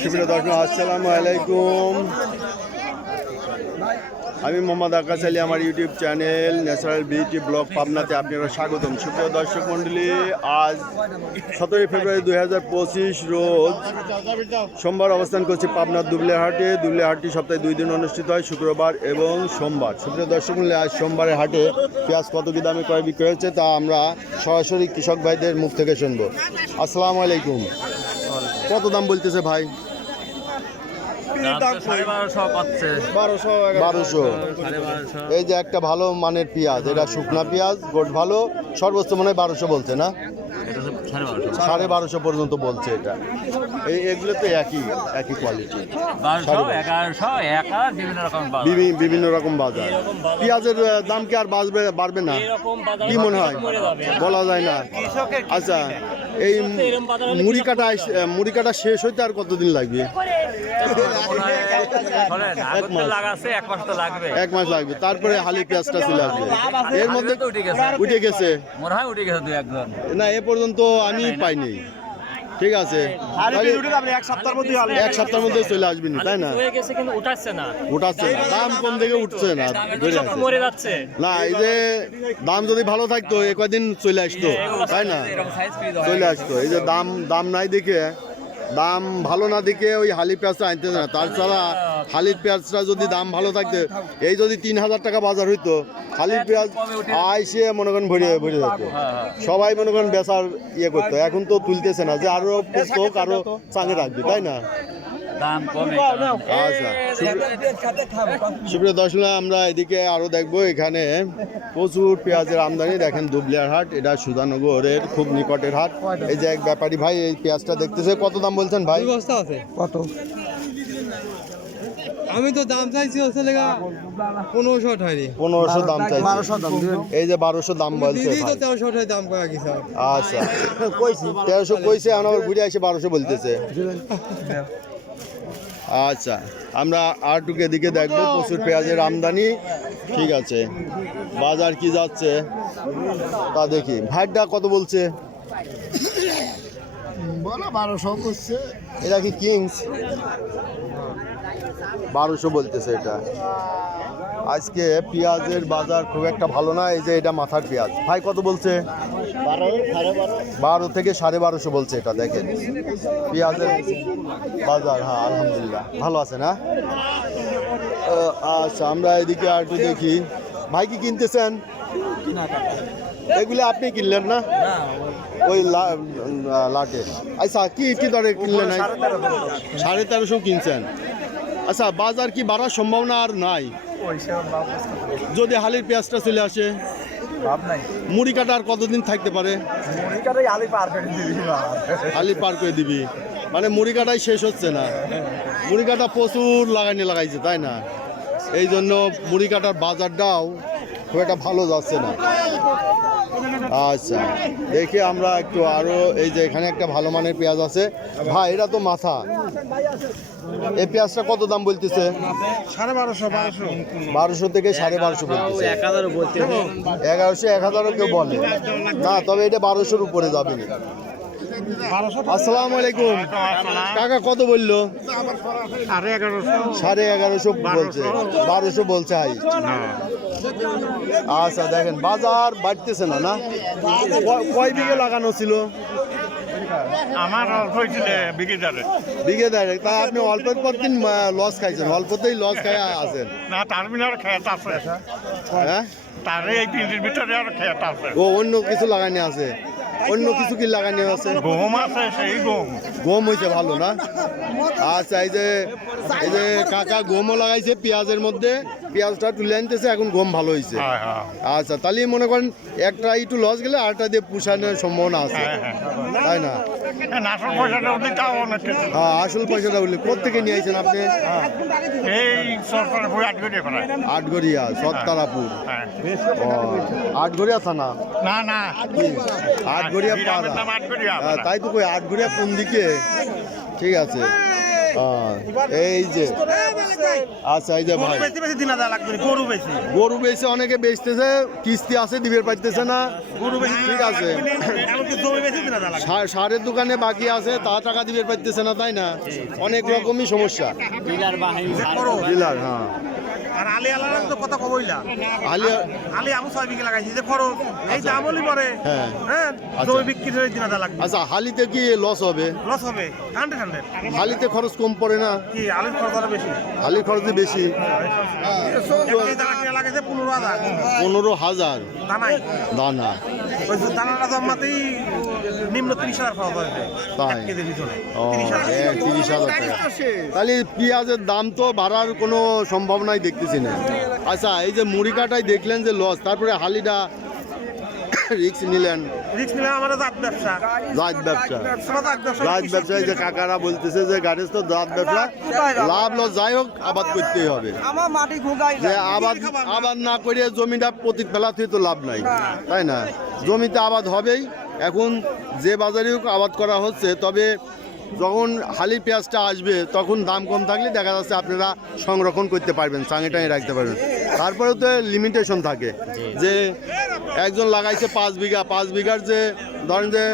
সুপ্রিয় দর্শক, আসসালামু আলাইকুম। আমি মোহাম্মদ আকাশ আলী, আমার YouTube channel natural beauty blog পাবনাতে আপনারা স্বাগতম। সুপ্রিয় দর্শক মণ্ডলী, আজ সতেরোই ফেব্রুয়ারি দুই হাজার পঁচিশ রোজ সোমবার অবস্থান করছি পাবনার দুবলেহাটে। দুবলেহাটটি সপ্তাহে দুই দিন অনুষ্ঠিত হয়, শুক্রবার এবং সোমবার। সুপ্রিয় দর্শক মণ্ডলী, আজ সোমবারের হাটে পেঁয়াজ কত কি দামে ক্রয় বিক্রয় হচ্ছে তা আমরা সরাসরি কৃষক ভাইদের মুখ থেকে শুনব। আসসালামু আলাইকুম। কত দাম বলতেছে ভাই? বারোশো বারোশো। এই যে একটা ভালো মানের পেঁয়াজ এটা শুকনা পেঁয়াজ গোট ভালো সর্বোচ্চ মনে হয় বারোশো বলছে না? সাড়ে বারোশো পর্যন্ত বলছে এটা। এই এগুলো তো একই একই কোয়ালিটি বিভিন্ন রকম বাজার। বিভিন্ন রকম বাজার। পেঁয়াজের দাম কি আর বাড়বে বাড়বে না? কি মনে হয়? বলা যায় না। আচ্ছা এই মুড়ি কাটা মুড়ি কাটা শেষ হইতে আর কতদিন লাগবে? এক মাস। লাগবে। এক মাস লাগবে। তারপরে হালি পেঁয়াজটা চলে আসবে। এর মধ্যে উঠে গেছে। না এ পর্যন্ত আমি পাইনি। ঠিক আছে। এক সপ্তাহের মধ্যে চলে আসবেন তাই না? হয়ে গেছে কিন্তু উঠাচ্ছে না। দাম কম দেখে উঠছে না? না এই যে দাম যদি ভালো থাকতো এ কদিন চলে আসতো তাই না? চলে আসতো। এই যে দাম দাম নাই দেখে দাম ভালো না দেখে ওই হালি পেঁয়াজটা আনতে না। তাছাড়া হালির পেঁয়াজটা যদি দাম ভালো থাকতো এই যদি তিন হাজার টাকা বাজার হইতো খালির পেঁয়াজ আইসে মনে করেন ভরে ভরে যেত। সবাই মনে করেন বেচার ইয়ে করতো। এখন তো তুলতেছে না যে আরও পুস্তক আরও চাঙে রাখবে তাই না? দাম আচ্ছা সুপ্রিয়- দর্শক আমরা এদিকে আরও দেখব এখানে প্রচুর পেঁয়াজের আমদানি। দেখেন দুবলিয়ার হাট এটা সুধানগরের খুব নিকটের হাট। এই যে এক ব্যাপারী ভাই এই পেঁয়াজটা দেখতেছে। কত দাম বলছেন ভাই? কত? আমি তো দাম চাইছি হচ্ছে লেগা পনেরোশো আঠারি। পনেরোশো দাম চাইছে। এই যে বারোশো দাম বলছে দিদি তো তেরোশো আঠারি দাম কয়া গেছে আচ্ছা। তেরোশো কইছে আবার ঘুরে এসে বারোশো বলতেছে। আচ্ছা আমরা আরটুকু এদিকে দেখব প্রচুর পেঁয়াজের আমদানি। ঠিক আছে। বাজার কি যাচ্ছে তা দেখি। ভাইটা কত বলছে? এটা কি কিংস? বারোশো বলতেছে এটা। আজকে পেঁয়াজের বাজার খুব একটা ভালো না এই যে এটা মাথার পেঁয়াজ। ভাই কত বলছে? বারো থেকে সাড়ে বারোশো বলছে এটা দেখেন। পেঁয়াজের বাজার হ্যাঁ আলহামদুলিল্লাহ। ভালো আছে না? আচ্ছা আমরা এদিকে আর একটু দেখি। ভাই কি কিনতেছেন? এগুলো আপনি কিনলেন না? ওই লাটে। আচ্ছা কি কি দরে কিনলেন? সাড়ে তেরোশো কিনছেন। আচ্ছা বাজার কি বাড়ার সম্ভাবনা আর নাই? যদি হালির পেঁয়াজটা চলে আসে? মুড়ি কাটা আর কতদিন থাকতে পারে? আলি পার করে দিবি। মানে মুড়ি কাটাই শেষ হচ্ছে না। মুড়ি কাটা প্রচুর লাগাইনি লাগাইছে তাই না? এই জন্য মুড়ি কাটার বাজারটাও খুব একটা ভালো যাচ্ছে না। আচ্ছা দেখি আমরা একটু আরও এই যে এখানে একটা ভালো মানের পেঁয়াজ আছে। ভাই এটা তো মাথা। এই পেঁয়াজটা কত দাম বলতেছে? সাড়ে বারোশো বারোশো। বারোশো থেকে সাড়ে বারোশো বলতেছে। এগারোশো এক হাজারও কেউ বলে। না তবে এটা বারোশোর উপরে যাবে। না আসসালামু আলাইকুম। কাকা কত বলল? সাড়ে এগারোশো বলছে। বারোশো বলছে হাই। আচ্ছা দেখেন বাজার বাড়তেছে না না? কয়- বিঘে লাগানো ছিল? আমার অল্প তাই আপনি পর দিন লস খাইছেন অল্পতেই লস খাই আছেন। না তার খেত আছে। হ্যাঁ? তার এই তিন ভিতরে আর খেত আছে। ও অন্য কিছু লাগানি আছে। অন্য কিছু কি লাগানি আছে? গম আছে সেই গম। গম হয়েছে ভালো না? আচ্ছা এই যে এই যে কাকা গমও লাগাইছে পেঁয়াজের মধ্যে। পেঁয়াজটা তুলে আনতেছে এখন গম ভালো হয়েছে। হ্যাঁ হ্যাঁ। আচ্ছা তাহলে মনে করেন একটা একটু লস গেলে আরেকটা দিয়ে পুষানোর সম্ভাবনা আছে। হ্যাঁ, হ্যাঁ। তাই না। হ্যাঁ আসল পয়সাটা বললে কোথেকে নিয়ে আইছেন আপনি? আটগড়িয়া সত্তারাপুর আটগড়িয়া থানা? না না। আটগড়িয়া পাড়া। হ্যাঁ, তাই তো কই আটগড়িয়া কোন দিকে? ঠিক আছে। এই যে আচ্ছা এই যে ভাই। বেশি বেশি দিন আদা লাগবে গরু বেশি। গরু বেচে অনেকে বেচতেছে কিস্তি আছে দিবের পাইতেছে না। গরু বেশি ঠিক আছে। বেশি সারের দোকানে বাকি আছে তা টাকা দিবের পাইতেছে না তাই না? অনেক রকমই সমস্যা। ডিলার হ্যাঁ। আর আলি তো কথা কবইলা আলিয়া আলি আমু ছয় বিঘা লাগাইছি যে খরচ এই দাম হলি পরে। হ্যাঁ। হ্যাঁ আচ্ছা। জমি বিক্রি করে দিন আদা লাগবে। আচ্ছা হালিতে কি লস হবে? লস হবে হান্ড্রেড হান্ড্রেড হালিতে খরচ কম পড়ে না? কি আলুর খরচ আরও বেশি? হালির খরচই বেশি। এই লাগাইছে পনেরো হাজার। পনেরো হাজার। দানা। ওই নিম্ন তিরিশ হাজার খরচ হয়েছে তাই? ও তিরিশ টাকা। তাহলে পেঁয়াজের দাম তো বাড়ার কোনো সম্ভাবনাই দেখতেছি না। আচ্ছা এই যে মুড়ি কাটাই দেখলেন যে লস তারপরে হালিটা রিক্স নিলেন? রিক্স নিলে আমার জাত ব্যবসা। জাত ব্যবসা। জাত ব্যবসা যে কাকারা বলতেছে যে গাড়ির তো জাত ব্যবসা লাভ লস যাই হোক আবাদ করতেই হবে। আমার মাটি ঘুগাই যে আবাদ আবাদ না করে জমিটা প্রতি ফেলাতে তো লাভ নাই। তাই না? জমিতে আবাদ হবেই। এখন যে বাজারে হোক আবাদ করা হচ্ছে তবে যখন হালি পেঁয়াজটা আসবে তখন দাম কম থাকলে দেখা যাচ্ছে আপনারা সংরক্ষণ করতে পারবেন চাঙে টাঙে রাখতে পারবেন। তারপরেও তো লিমিটেশন থাকে। যে একজন লাগাইছে পাঁচ বিঘা পাঁচ বিঘার যে ধরেন যে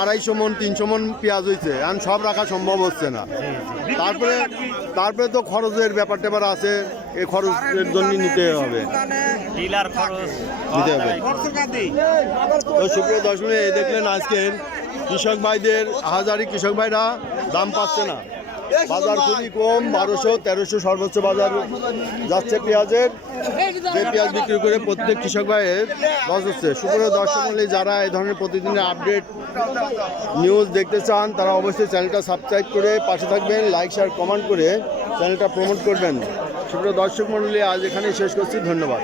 আড়াইশো মন তিনশো মন পেঁয়াজ হয়েছে এখন সব রাখা সম্ভব হচ্ছে না। তারপরে তারপরে তো খরচের ব্যাপার ট্যাপার আছে এই খরচের জন্য নিতে হবে। নিতে হবে। তো সুপ্রিয় দর্শনে দেখলেন আজকের কৃষক ভাইদের হাজারি কৃষক ভাইরা দাম পাচ্ছে না। বাজার খুবই কম, বারোশো, তেরোশো সর্বোচ্চ বাজার যাচ্ছে পেঁয়াজের। যে পেঁয়াজ বিক্রি করে প্রত্যেক কৃষক ভাইয়ের লস হচ্ছে। সুপ্রিয় দর্শক মণ্ডলী, যারা এই ধরনের প্রতিদিনের আপডেট নিউজ দেখতে চান, তারা অবশ্যই চ্যানেলটা সাবস্ক্রাইব করে পাশে থাকবেন, লাইক, শেয়ার, কমেন্ট করে চ্যানেলটা প্রমোট করবেন। সুপ্রিয় দর্শক মণ্ডলী, আজ এখানেই শেষ করছি। ধন্যবাদ।